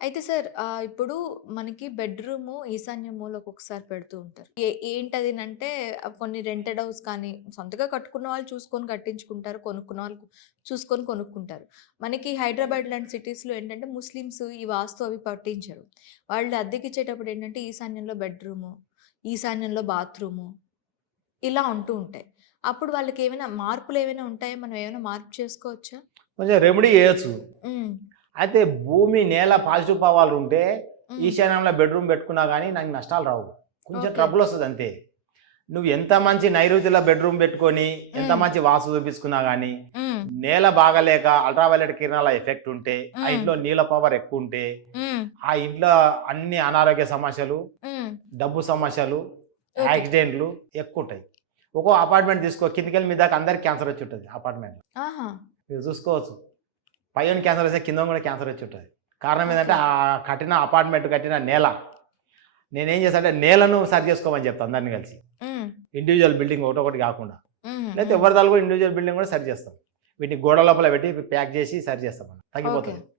అయితే సార్ ఇప్పుడు మనకి బెడ్‌రూము ఈశాన్య మూల ఒక్కొక్కసారి పెడుతూ ఉంటారు. ఏంటదినంటే కొన్ని రెంటెడ్ హౌస్ కానీ, సొంతగా కట్టుకున్న వాళ్ళు చూసుకొని కట్టించుకుంటారు. కొనుక్కున్న వాళ్ళు చూసుకొని కొనుక్కుంటారు. మనకి హైదరాబాద్ లాంటి సిటీస్‌లో ఏంటంటే ముస్లిమ్స్ ఈ వాస్తు అవి పట్టించరు. వాళ్ళు అద్దెకిచ్చేటప్పుడు ఏంటంటే ఈశాన్యంలో బెడ్‌రూము, ఈశాన్యంలో బాత్రూము ఇలా ఉంటూ ఉంటాయి. అప్పుడు వాళ్ళకేమైనా మార్పులేమైనా ఉంటాయా? మనం ఏమైనా మార్పు చేసుకోవచ్చా? కొంచెం రెమెడీ చేయొచ్చు. హ్మ్. అయితే భూమి, నేల పాజిటివ్ పవర్ ఉంటే హ్మ్. ఈశాన్యంలో బెడ్‌రూమ్ పెట్టుకున్నా గానీ నాకు నష్టాలు రావు. కొంచెం ఓకే. ట్రబుల్ వస్తది అంతే. నువ్వు ఎంత మంచి నైరుతిలో బెడ్‌రూమ్ పెట్టుకొని, ఎంత హ్మ్. మంచి వాస్తు చూపించుకున్నా గానీ, హ్మ్. నేల బాగాలేక అల్ట్రావైలెట్ కిరణాల ఎఫెక్ట్ ఉంటే, ఆ హ్మ్. ఇంట్లో నీళ్ళ పవర్ ఎక్కువుంటే, హ్మ్. ఆ ఇంట్లో అన్ని అనారోగ్య సమస్యలు, హ్మ్. డబ్బు సమస్యలు, ఓకే. యాక్సిడెంట్లు ఎక్కువుంటాయి. ఒక్కో అపార్ట్‌మెంట్ తీసుకో కిందికెళ్ళి మీద దాకా అందరికి క్యాన్సర్ వచ్చి ఉంటది అపార్ట్‌మెంట్‌లో. ఆహా! మీరు చూసుకోవచ్చు. పైన క్యాన్సర్ వస్తే కింద కూడా క్యాన్సర్ వచ్చి ఉంటది. కారణం ఓకే. ఏందంటే కట్టిన అపార్ట్‌మెంట్ కట్టిన నేల. నేనేం చేస్తా అంటే నేలను సరి చేసుకోమని చెప్తా అందరిని కలిసి. హ్మ్. ఇండివిడ్యువల్ బిల్డింగ్ ఒకటొకటి కాకుండా. హ్మ్. లేతే హ్మ్. ఎవరిదాళ్ళు కూడా ఇండివిడ్యువల్ బిల్డింగ్ కూడా సరి చేస్తాం. వీటిని గోడ లోపల పెట్టి ప్యాక్ చేసి సరి చేస్తాం మనం. ఓకే. తగ్గిపోతది.